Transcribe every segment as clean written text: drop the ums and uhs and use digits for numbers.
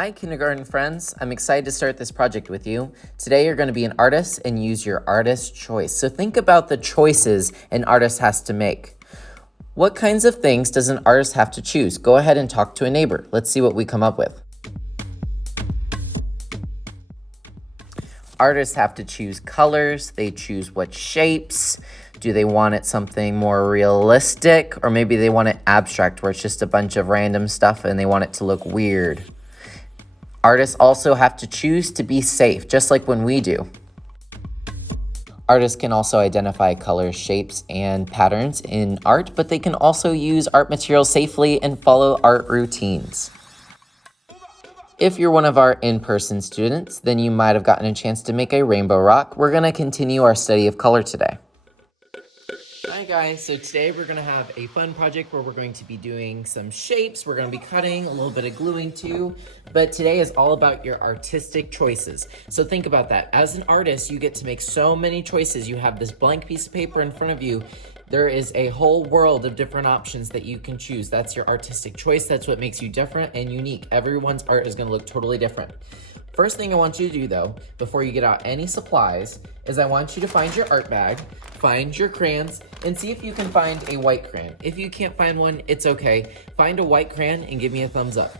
Hi kindergarten friends, I'm excited to start this project with you. Today you're going to be an artist and use your artist choice. So think about the choices an artist has to make. What kinds of things does an artist have to choose? Go ahead and talk to a neighbor. Let's see what we come up with. Artists have to choose colors, they choose what shapes. Do they want it something more realistic, or maybe they want it abstract where it's just a bunch of random stuff and they want it to look weird? Artists also have to choose to be safe, just like when we do. Artists can also identify colors, shapes, and patterns in art, but they can also use art materials safely and follow art routines. If you're one of our in-person students, then you might have gotten a chance to make a rainbow rock. We're going to continue our study of color today. Hi guys, so today we're going to have a fun project where we're going to be doing some shapes. We're going to be cutting, a little bit of gluing too, but today is all about your artistic choices. So think about that. As an artist, you get to make so many choices. You have this blank piece of paper in front of you. There is a whole world of different options that you can choose. That's your artistic choice. That's what makes you different and unique. Everyone's art is going to look totally different. First thing I want you to do though, before you get out any supplies, is I want you to find your art bag, find your crayons, and see if you can find a white crayon. If you can't find one, it's okay. Find a white crayon and give me a thumbs up.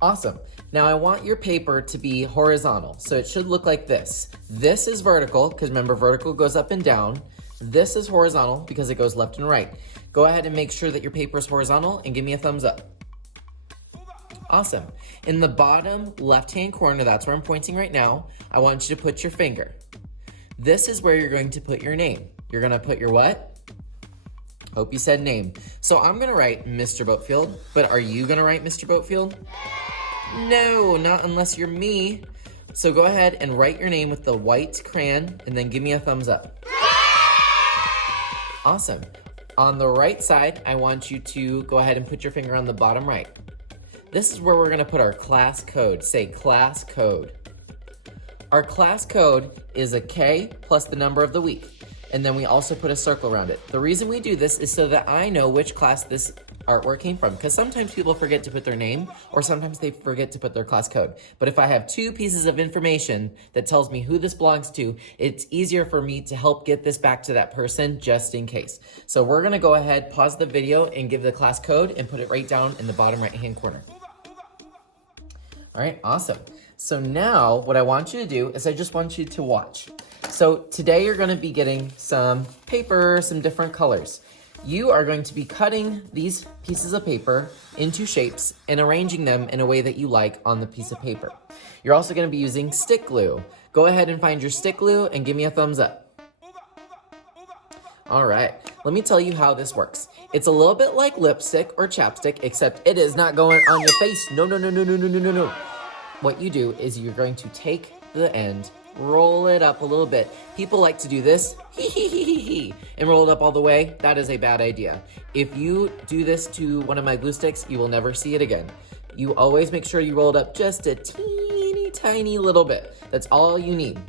Awesome. Now I want your paper to be horizontal, so it should look like this. This is vertical, because remember vertical goes up and down. This is horizontal because it goes left and right. Go ahead and make sure that your paper is horizontal and give me a thumbs up. Awesome. In the bottom left-hand corner, that's where I'm pointing right now, I want you to put your finger. This is where you're going to put your name. You're going to put your what? Hope you said name. So I'm going to write Mr. Boatfield, but are you going to write Mr. Boatfield? No, not unless you're me. So go ahead and write your name with the white crayon and then give me a thumbs up. Awesome. On the right side, I want you to go ahead and put your finger on the bottom right. This is where we're going to put our class code. Say class code. Our class code is a K plus the number of the week. And then we also put a circle around it. The reason we do this is so that I know which class this artwork came from, because sometimes people forget to put their name or sometimes they forget to put their class code. But if I have two pieces of information that tells me who this belongs to, it's easier for me to help get this back to that person just in case. So we're going to go ahead, pause the video and give the class code and put it right down in the bottom right hand corner. All right, awesome. So now what I want you to do is I just want you to watch. So today you're going to be getting some paper, some different colors. You are going to be cutting these pieces of paper into shapes and arranging them in a way that you like on the piece of paper. You're also going to be using stick glue. Go ahead and find your stick glue and give me a thumbs up. All right, let me tell you how this works. It's a little bit like lipstick or chapstick, except it is not going on your face. No, no, no, no, no, no, no, no, no. What you do is you're going to take the end, roll it up a little bit. People like to do this, and roll it up all the way. That is a bad idea. If you do this to one of my glue sticks, you will never see it again. You always make sure you roll it up just a teeny tiny little bit. That's all you need.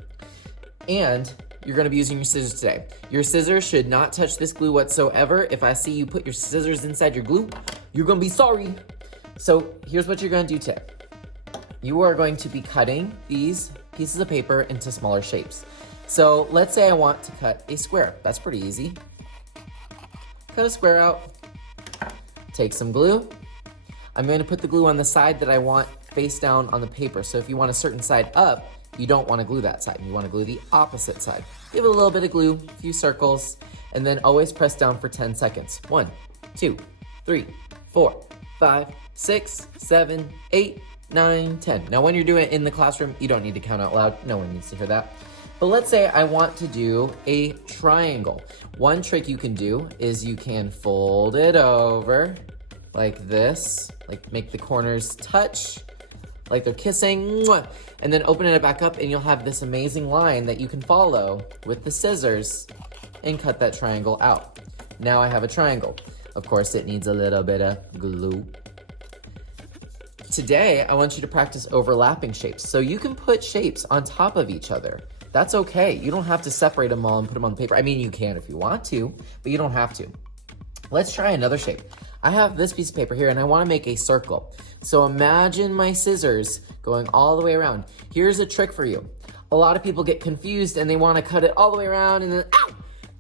And you're going to be using your scissors today. Your scissors should not touch this glue whatsoever. If I see you put your scissors inside your glue, you're going to be sorry. So here's what you're going to do today. You are going to be cutting these pieces of paper into smaller shapes. So let's say I want to cut a square. That's pretty easy. Cut a square out. Take some glue. I'm going to put the glue on the side that I want face down on the paper. So if you want a certain side up, you don't want to glue that side. You want to glue the opposite side. Give it a little bit of glue, a few circles, and then always press down for 10 seconds. 1, 2, 3, 4, 5, 6, 7, 8, 9, 10. Now when you're doing it in the classroom, you don't need to count out loud. No one needs to hear that. But let's say I want to do a triangle. One trick you can do is you can fold it over like this, like make the corners touch, like they're kissing, and then open it back up and you'll have this amazing line that you can follow with the scissors and cut that triangle out. Now I have a triangle. Of course, it needs a little bit of glue. Today, I want you to practice overlapping shapes. So you can put shapes on top of each other. That's okay. You don't have to separate them all and put them on the paper. I mean, you can if you want to, but you don't have to. Let's try another shape. I have this piece of paper here and I want to make a circle. So imagine my scissors going all the way around. Here's a trick for you. A lot of people get confused and they want to cut it all the way around and then, ow,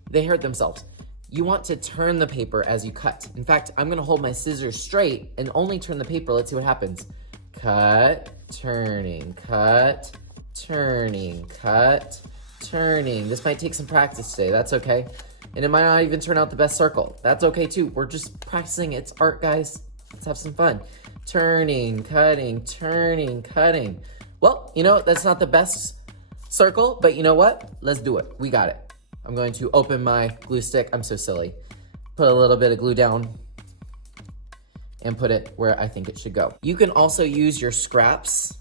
they hurt themselves. You want to turn the paper as you cut. In fact, I'm gonna hold my scissors straight and only turn the paper. Let's see what happens. Cut, turning, cut, turning, cut, turning. This might take some practice today, that's okay. And it might not even turn out the best circle. That's okay too. We're just practicing. It's art, guys. Let's have some fun. Turning, cutting, turning, cutting. Well, you know, that's not the best circle, but you know what? Let's do it. We got it. I'm going to open my glue stick. I'm so silly. Put a little bit of glue down and put it where I think it should go. You can also use your scraps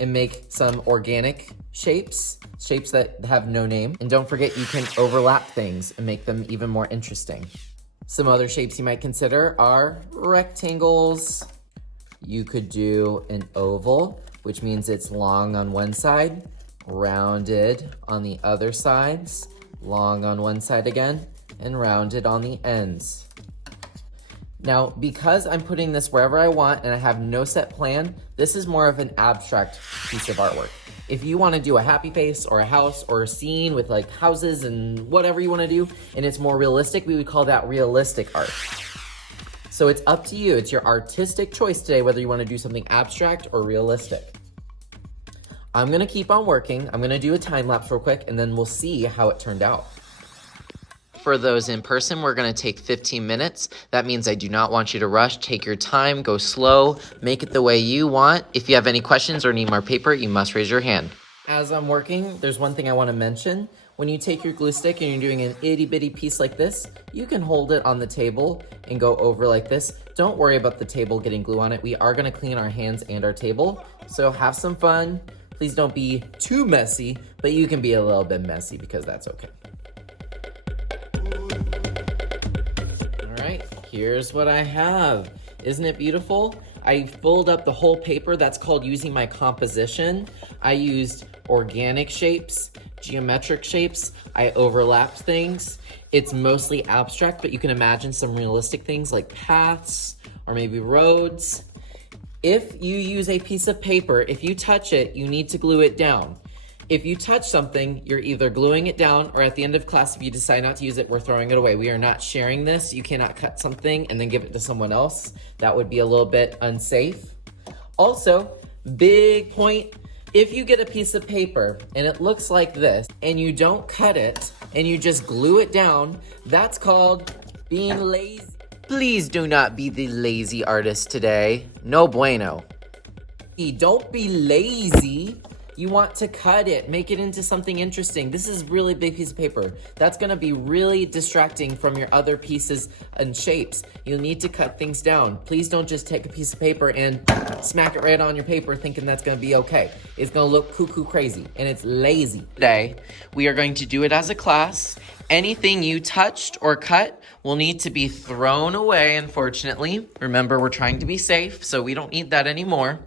and make some organic shapes that have no name. And don't forget, you can overlap things and make them even more interesting. Some other shapes you might consider are rectangles. You could do an oval, which means it's long on one side, rounded on the other sides, long on one side again, and rounded on the ends. Now, because I'm putting this wherever I want and I have no set plan, this is more of an abstract piece of artwork. If you want to do a happy face or a house or a scene with like houses and whatever you want to do, and it's more realistic, we would call that realistic art. So it's up to you. It's your artistic choice today, whether you want to do something abstract or realistic. I'm gonna keep on working. I'm gonna do a time lapse real quick and then we'll see how it turned out. For those in person, we're gonna take 15 minutes. That means I do not want you to rush. Take your time, go slow, make it the way you want. If you have any questions or need more paper, you must raise your hand. As I'm working, there's one thing I wanna mention. When you take your glue stick and you're doing an itty bitty piece like this, you can hold it on the table and go over like this. Don't worry about the table getting glue on it. We are gonna clean our hands and our table. So have some fun. Please don't be too messy, but you can be a little bit messy because that's okay. All right, here's what I have. Isn't it beautiful? I filled up the whole paper. That's called using my composition. I used organic shapes, geometric shapes. I overlapped things. It's mostly abstract, but you can imagine some realistic things like paths or maybe roads. If you use a piece of paper, if you touch it, you need to glue it down. If you touch something, you're either gluing it down or at the end of class, if you decide not to use it, we're throwing it away. We are not sharing this. You cannot cut something and then give it to someone else. That would be a little bit unsafe. Also, big point, if you get a piece of paper and it looks like this and you don't cut it and you just glue it down, that's called being lazy. Please do not be the lazy artist today. No bueno. Don't be lazy. You want to cut it, make it into something interesting. This is a really big piece of paper. That's gonna be really distracting from your other pieces and shapes. You'll need to cut things down. Please don't just take a piece of paper and smack it right on your paper thinking that's gonna be okay. It's gonna look cuckoo crazy and it's lazy. Today, we are going to do it as a class. Anything you touched or cut will need to be thrown away, unfortunately. Remember, we're trying to be safe, so we don't need that anymore.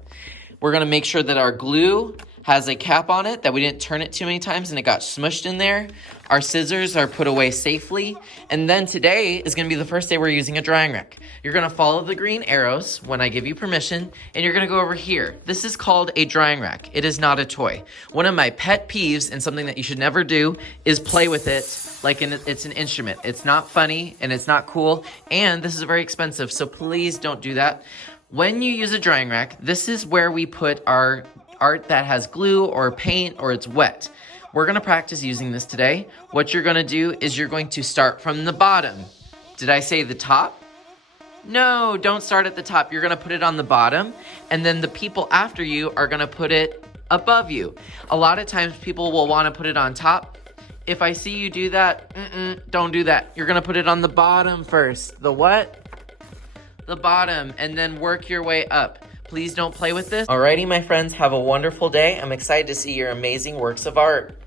We're gonna make sure that our glue has a cap on it, that we didn't turn it too many times and it got smushed in there. Our scissors are put away safely. And then today is gonna be the first day we're using a drying rack. You're gonna follow the green arrows when I give you permission, and you're gonna go over here. This is called a drying rack. It is not a toy. One of my pet peeves and something that you should never do is play with it like it's an instrument. It's not funny and it's not cool, and this is very expensive, so please don't do that. When you use a drying rack, this is where we put our art that has glue or paint or it's wet. We're gonna practice using this today. What you're gonna do is you're going to start from the bottom. Did I say the top? No, don't start at the top. You're gonna put it on the bottom, and then the people after you are gonna put it above you. A lot of times people will wanna put it on top. If I see you do that, don't do that. You're gonna put it on the bottom first. The what? The bottom, and then work your way up. Please don't play with this. Alrighty, my friends, have a wonderful day. I'm excited to see your amazing works of art.